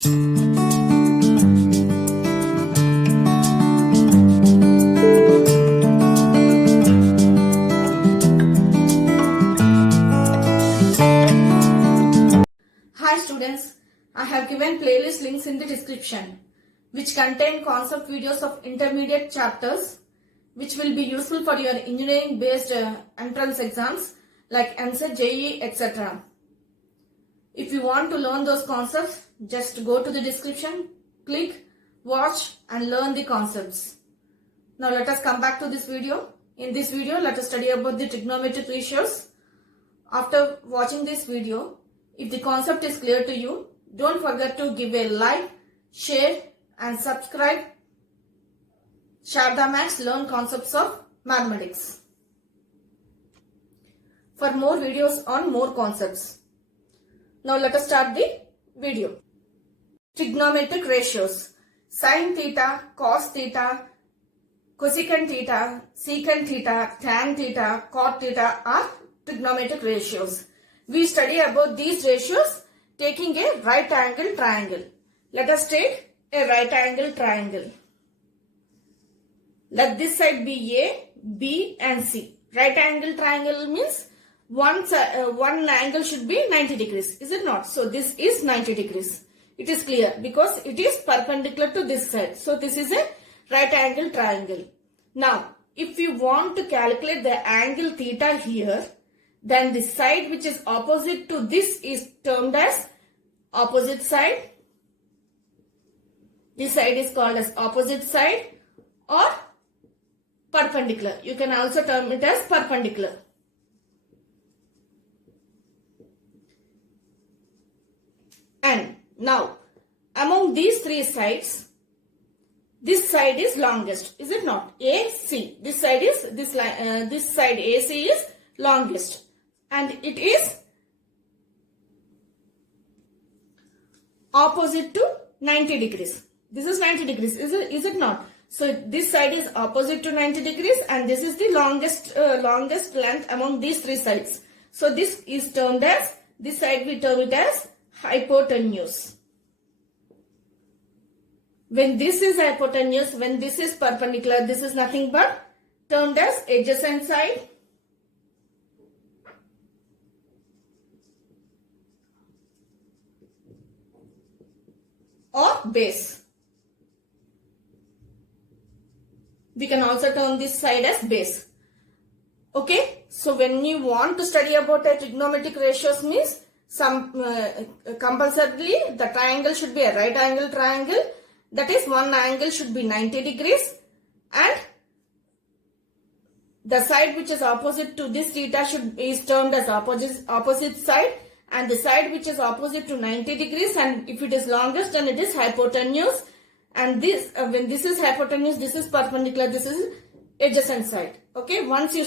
Hi students, I have given playlist links in the description which contain concept videos of intermediate chapters which will be useful for your engineering based entrance exams like ENSET, JEE, etc. If you want to learn those concepts, just go to the description, click, watch and learn the concepts. Now let us come back to this video. In this video, let us study about the trigonometric ratios. After watching this video, if the concept is clear to you, don't forget to give a like, share and subscribe. Sharda Maths Learn Concepts of Mathematics. For more videos on more concepts. Now let us start the video. Trigonometric ratios. Sin theta, cos theta, cosecant theta, secant theta, tan theta, cot theta are trigonometric ratios. We study about these ratios taking a right angle triangle. Let us take a right angle triangle. Let this side be A, B and C. Right angle triangle means one angle should be 90 degrees. Is it not? So this is 90 degrees. It is clear because it is perpendicular to this side. So this is a right angle triangle. Now, if you want to calculate the angle theta here, then the side which is opposite to this is termed as opposite side. This side is called as opposite side or perpendicular. You can also term it as perpendicular. And now, among these three sides, this side is longest, is it not? AC. This side is this side AC is longest, and it is opposite to 90 degrees. This is 90 degrees, is it not? So this side is opposite to 90 degrees, and this is the longest length among these three sides. So this is termed as, this side we term it as hypotenuse. When this is hypotenuse, when this is perpendicular, this is nothing but termed as adjacent side or base. We can also term this side as base. Okay, so when you want to study about a trigonometric ratios means compulsorily the triangle should be a right angle triangle. That is, one angle should be 90 degrees and the side which is opposite to this theta is termed as opposite side, and the side which is opposite to 90 degrees, and if it is longest then it is hypotenuse, and this when this is hypotenuse, this is perpendicular, this is adjacent side. Okay, once you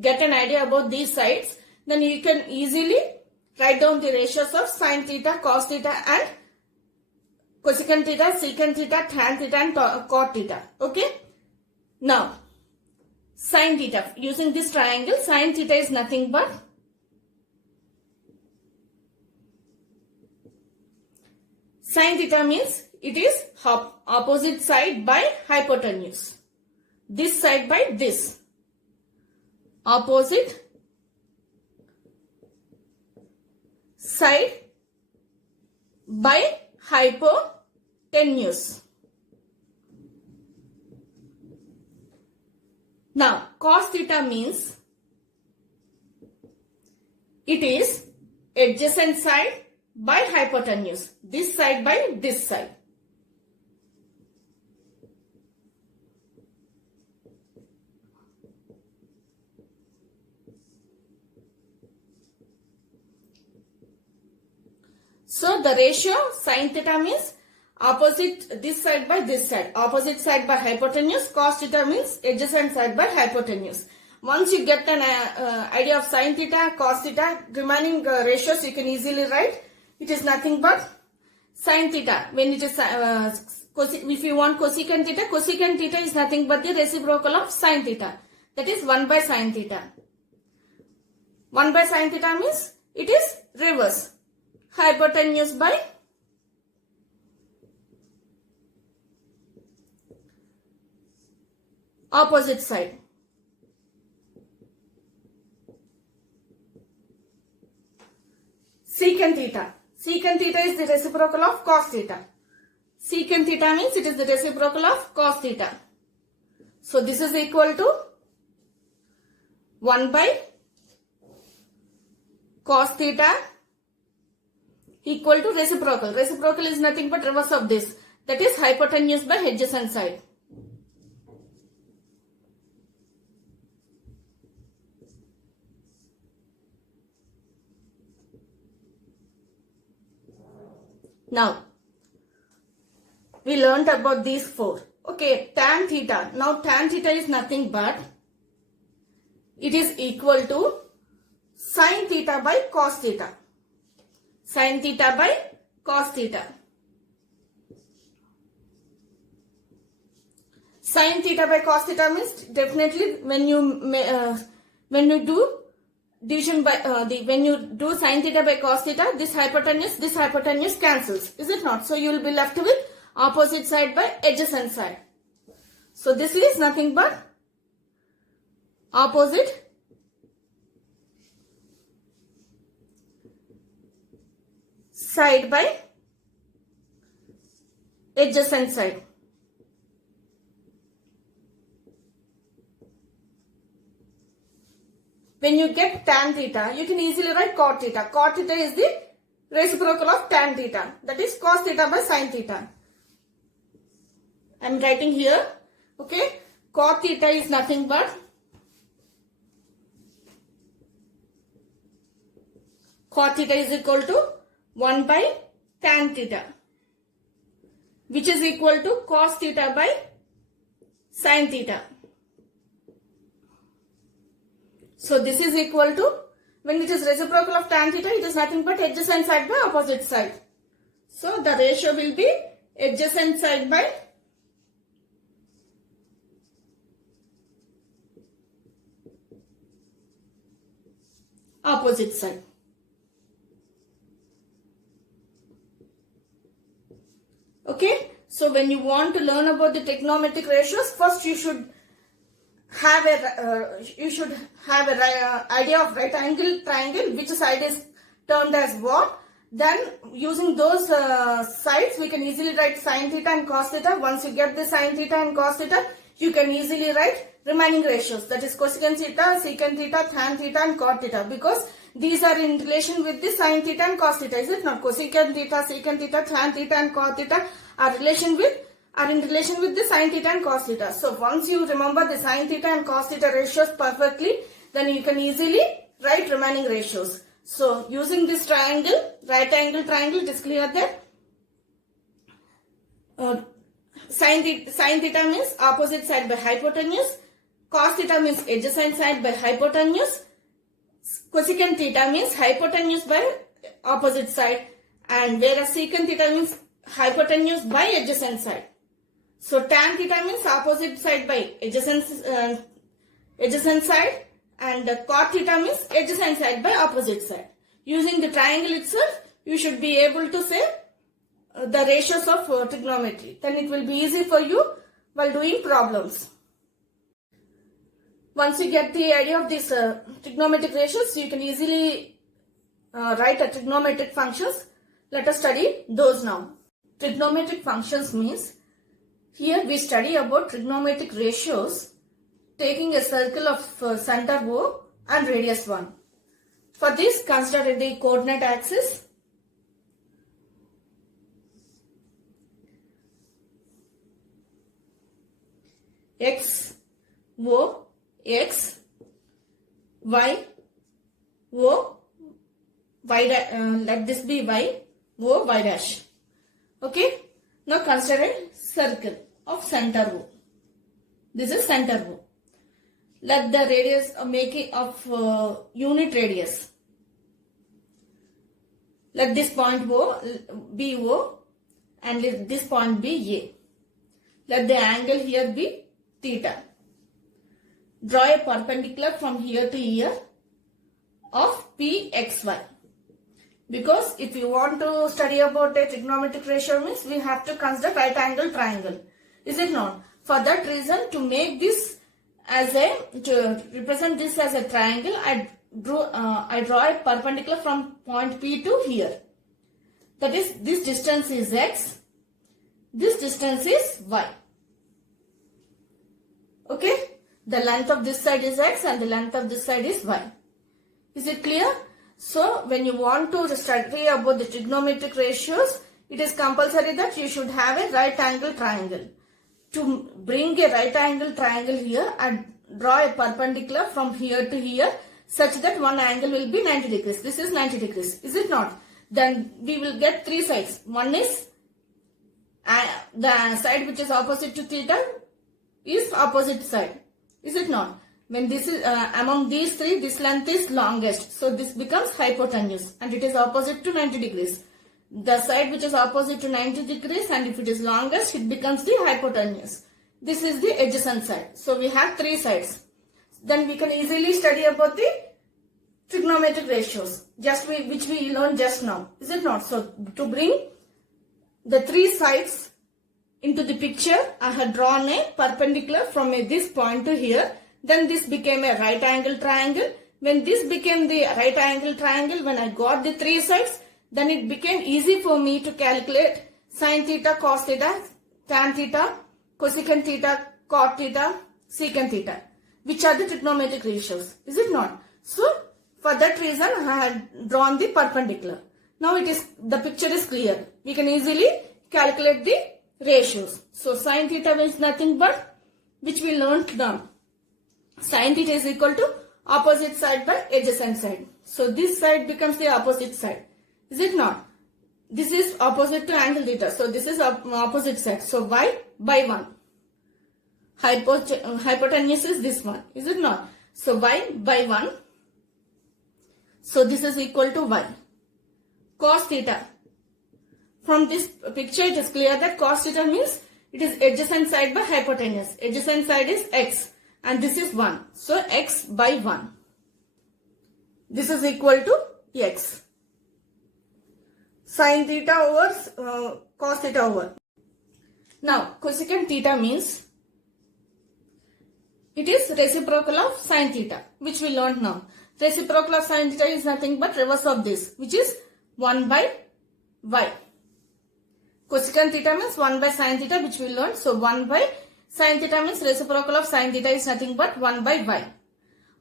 get an idea about these sides, then you can easily write down the ratios of sin theta, cos theta and cosecant theta, secant theta, tan theta and cot theta. Okay. Now, sin theta. Using this triangle, sin theta is nothing but sin theta means it is opposite side by hypotenuse. This side by this. Opposite side by hypotenuse. Now, cos theta means it is adjacent side by hypotenuse. This side by this side. So the ratio sin theta means opposite this side by this side. Opposite side by hypotenuse. Cos theta means adjacent side by hypotenuse. Once you get an idea of sin theta, cos theta, remaining ratios you can easily write. It is nothing but sin theta. When it is if you want cosecant theta is nothing but the reciprocal of sin theta. That is 1 by sin theta. 1 by sin theta means it is reverse. Hypotenuse by opposite side. Secant theta. Secant theta is the reciprocal of cos theta. Secant theta means it is the reciprocal of cos theta. So this is equal to 1 by cos theta equal to reciprocal. Reciprocal is nothing but reverse of this. That is hypotenuse by adjacent side. Now, we learnt about these four. Okay, tan theta. Now, tan theta is nothing but it is equal to sin theta by cos theta. Sin theta by cos theta. Sin theta by cos theta means definitely when you do division by when you do sin theta by cos theta, this hypotenuse cancels, is it not? So you will be left with opposite side by adjacent side. So this is nothing but opposite side by adjacent side. When you get tan theta, you can easily write cot theta. Cot theta is the reciprocal of tan theta. That is cos theta by sin theta. I am writing here. Okay. Cot theta is nothing but cot theta is equal to 1 by tan theta, which is equal to cos theta by sin theta. So this is equal to, when it is reciprocal of tan theta, it is nothing but adjacent side by opposite side. So the ratio will be adjacent side by opposite side. Okay. So when you want to learn about the trigonometric ratios, first you should have a idea of right angle triangle, which side is termed as what. Then using those sides, we can easily write sin theta and cos theta. Once you get the sin theta and cos theta, you can easily write remaining ratios, that is cosecant theta, secant theta, tan theta and cot theta, because these are in relation with the sin theta and cos theta, is it not? Cosecant theta, secant theta, tan theta and cot theta are in relation with the sin theta and cos theta. So once you remember the sin theta and cos theta ratios perfectly, then you can easily write remaining ratios. So using this triangle, right angle triangle, it is clear that sin theta means opposite side by hypotenuse, cos theta means adjacent side by hypotenuse, cosecant theta means hypotenuse by opposite side, and whereas secant theta means hypotenuse by adjacent side. So tan theta means opposite side by adjacent side, and cot theta means adjacent side by opposite side. Using the triangle itself, you should be able to say the ratios of trigonometry. Then it will be easy for you while doing problems. Once you get the idea of these trigonometric ratios, you can easily write a trigonometric functions. Let us study those now. Trigonometric functions means, here we study about trigonometric ratios taking a circle of center O and radius 1. For this, consider the coordinate axis. X, O, X, Y, O, Y, let this be Y, O, Y dash. Okay. Now consider a circle of center O. This is center O. Let the radius making of unit radius. Let this point O be O and let this point be A. Let the angle here be theta. Draw a perpendicular from here to here of PXY. Because if you want to study about a trigonometric ratio means we have to consider right angle triangle. Is it not? For that reason, to make this to represent this as a triangle, I draw a perpendicular from point P to here. That is, this distance is x, this distance is y. Okay, the length of this side is x and the length of this side is y. Is it clear? So when you want to study about the trigonometric ratios, it is compulsory that you should have a right angle triangle. To bring a right angle triangle here, and draw a perpendicular from here to here such that one angle will be 90 degrees. This is 90 degrees. Is it not? Then we will get three sides. One is the side which is opposite to theta is opposite side. Is it not? When this is among these three, this length is longest. So this becomes hypotenuse and it is opposite to 90 degrees. The side which is opposite to 90 degrees, and if it is longest, it becomes the hypotenuse. This is the adjacent side. So we have three sides. Then we can easily study about the trigonometric ratios, which we learned just now. Is it not? So to bring the three sides into the picture, I had drawn a perpendicular from this point to here. Then this became a right angle triangle. When this became the right angle triangle, when I got the three sides, then it became easy for me to calculate sin theta, cos theta, tan theta, cosecant theta, cot theta, secant theta, which are the trigonometric ratios. Is it not? So for that reason, I had drawn the perpendicular. Now the picture is clear. We can easily calculate the ratios. So sin theta is nothing but, which we learned now. Sin theta is equal to opposite side by adjacent side. So this side becomes the opposite side. Is it not? This is opposite to angle theta. So this is opposite side. So y by 1. Hypotenuse is this one. Is it not? So y by 1. So this is equal to y. Cos theta. From this picture it is clear that cos theta means it is adjacent side by hypotenuse. Adjacent side is x. And this is 1. So x by 1. This is equal to x. Sin theta over cos theta over. Now cosecant theta means it is reciprocal of sin theta, which we learned now. Reciprocal of sin theta is nothing but reverse of this, which is 1 by y. Cosecant theta means 1 by sin theta, which we learned. So 1 by sin theta means reciprocal of sin theta is nothing but 1 by y.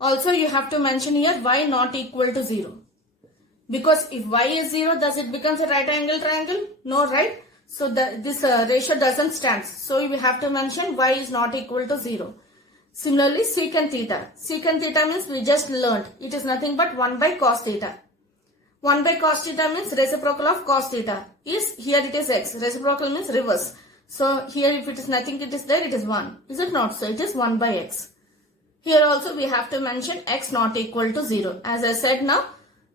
Also you have to mention here y not equal to 0. Because if y is 0, does it becomes a right angle triangle? No, right? So this ratio doesn't stand. So we have to mention y is not equal to 0. Similarly, secant theta. Secant theta means we just learned. It is nothing but 1 by cos theta. 1 by cos theta means reciprocal of cos theta. Here it is x. Reciprocal means reverse. So here if it is nothing, it is there, it is 1. Is it not? So it is 1 by x. Here also we have to mention x not equal to 0. As I said now,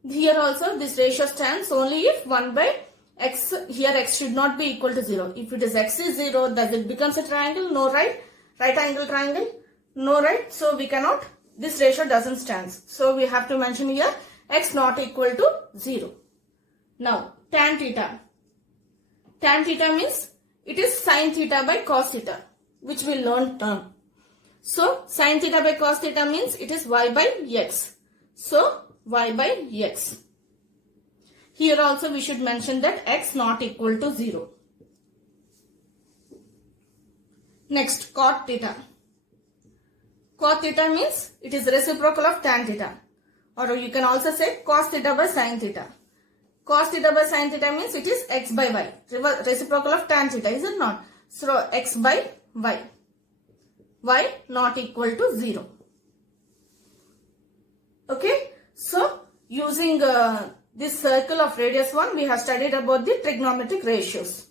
here also this ratio stands only if 1 by x, here x should not be equal to 0. If it is x is 0, does it becomes a triangle? No, right? Right angle triangle? No, right? So we cannot, this ratio doesn't stand. So we have to mention here x not equal to 0. Now tan theta. Tan theta means it is sin theta by cos theta, which we learned term. So sin theta by cos theta means it is y by x. So y by x. Here also we should mention that x not equal to 0. Next, cot theta. Cot theta means it is reciprocal of tan theta. Or you can also say cos theta by sin theta. Cos theta by sin theta means it is x by y. Reciprocal of tan theta, is it not? So x by y. Y not equal to 0. Okay. So using this circle of radius 1, we have studied about the trigonometric ratios.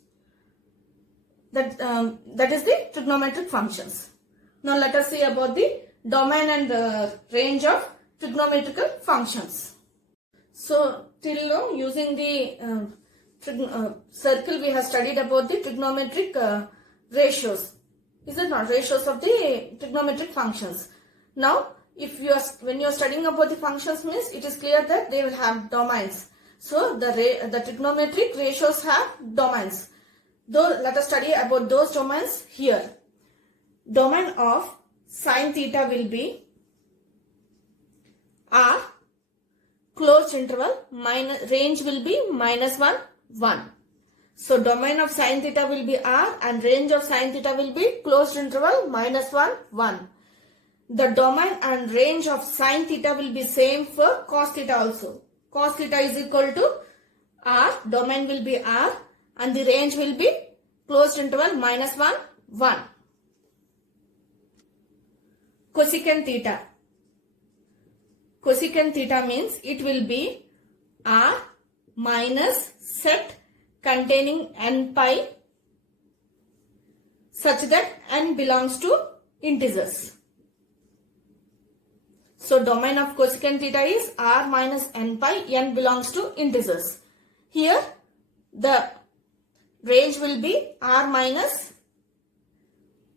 That is the trigonometric functions. Now let us see about the domain and range of trigonometrical functions. So till now, using the circle, we have studied about the trigonometric ratios. Is it not? Ratios of the trigonometric functions. Now when you are studying about the functions means it is clear that they will have domains. So the trigonometric ratios have domains. Though let us study about those domains here. Domain of Sin theta will be R, closed interval, minus, range will be -1, 1. So domain of sin theta will be R and range of sin theta will be closed interval -1, 1. The domain and range of sin theta will be same for cos theta also. Cos theta is equal to R, domain will be R and the range will be closed interval -1, 1. Cosecant theta. Cosecant theta means it will be R minus set containing n pi such that n belongs to integers. So domain of cosecant theta is R minus n pi, n belongs to integers. Here the range will be R minus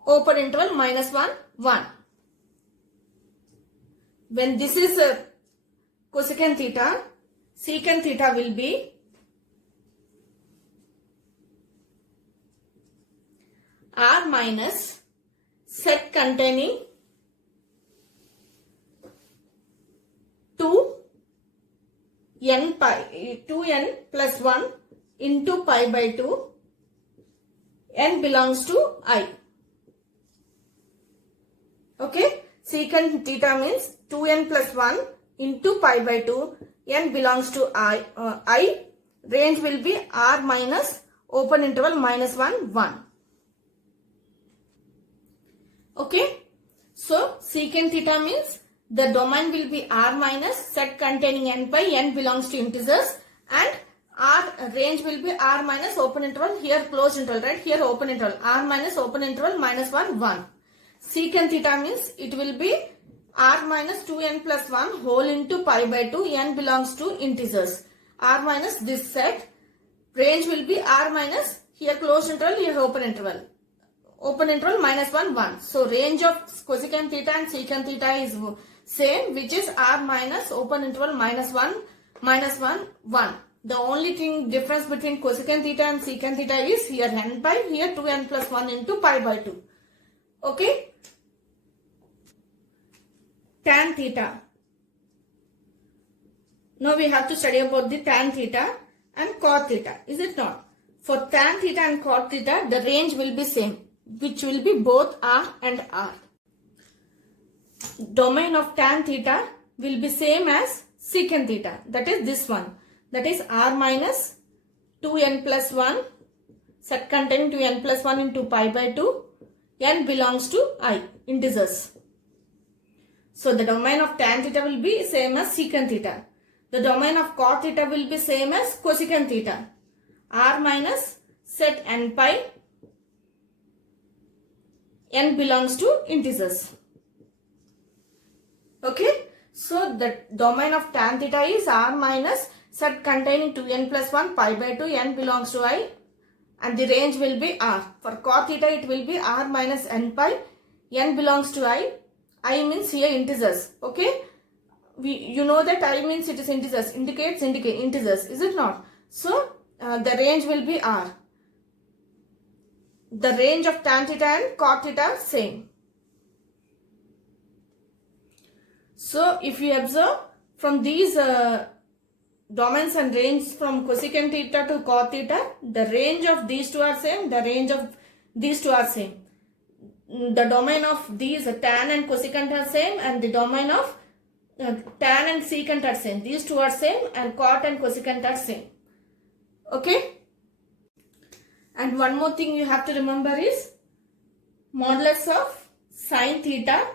open interval -1, 1. When this is cosecant theta, secant theta will be R minus set containing 2n plus 1 into pi by 2, n belongs to I. Okay, secant theta means 2n plus 1 into pi by 2, n belongs to I, range will be R minus open interval -1, 1. Okay, so secant theta means the domain will be R minus set containing n pi, n belongs to integers, and R range will be R minus open interval, here closed interval, right, here open interval, R minus open interval -1, 1. Secant theta means it will be R minus 2n plus 1 whole into pi by 2, n belongs to integers. R minus this set, range will be R minus, here closed interval, here open interval. Open interval -1, 1. So range of cosecant theta and secant theta is same, which is R minus open interval -1, 1. The only thing difference between cosecant theta and secant theta is here n pi, here 2n plus 1 into pi by 2. Okay. Tan theta. Now we have to study about the tan theta and cot theta. Is it not? For tan theta and cot theta, the range will be same, which will be both R and R. Domain of tan theta will be same as secant theta, that is this one, that is R minus 2n plus 1 set containing 2n plus 1 into pi by 2, n belongs to I, integers. So the domain of tan theta will be same as secant theta. The domain of cot theta will be same as cosecant theta. R minus set n pi, n belongs to integers. Okay, so the domain of tan theta is R minus set containing 2n plus 1 pi by 2, n belongs to I, and the range will be R. For cot theta it will be R minus n pi, n belongs to I means here integers. Okay, you know that I means it is integers, indicates integers, is it not? So the range will be R. The range of tan theta and cot theta same. So if you observe from these domains and range from cosecant theta to cot theta, the range of these two are same, the range of these two are same. The domain of these tan and cosecant are same, and the domain of tan and secant are same. These two are same, and cot and cosecant are same. Okay. And one more thing you have to remember is modulus of sin theta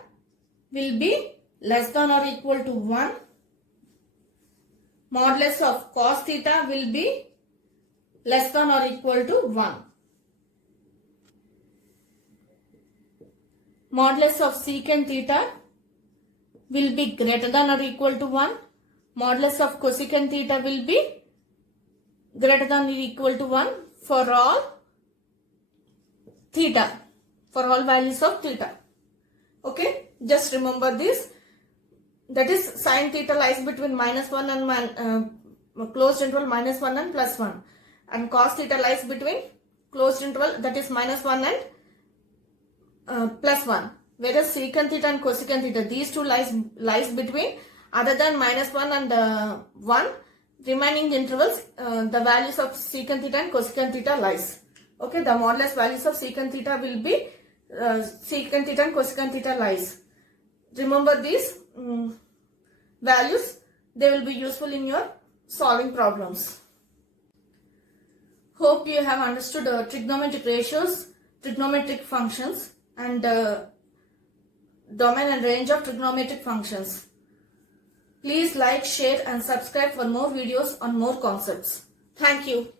will be less than or equal to 1. Modulus of cos theta will be less than or equal to 1. Modulus of secant theta will be greater than or equal to 1. Modulus of cosecant theta will be greater than or equal to 1 for all theta, for all values of theta. Okay, just remember this. That is sin theta lies between -1 and closed interval -1 and +1, and cos theta lies between closed interval, that is -1 and +1. whereas secant theta and cosecant theta, these two lies between, other than -1 and 1 remaining intervals, the values of secant theta and cosecant theta lies. Okay, the modulus values of secant theta will be secant theta and cosecant theta lies. Remember these values, they will be useful in your solving problems. Hope you have understood trigonometric ratios, trigonometric functions, and domain and range of trigonometric functions. Please like, share and subscribe for more videos on more concepts. Thank you.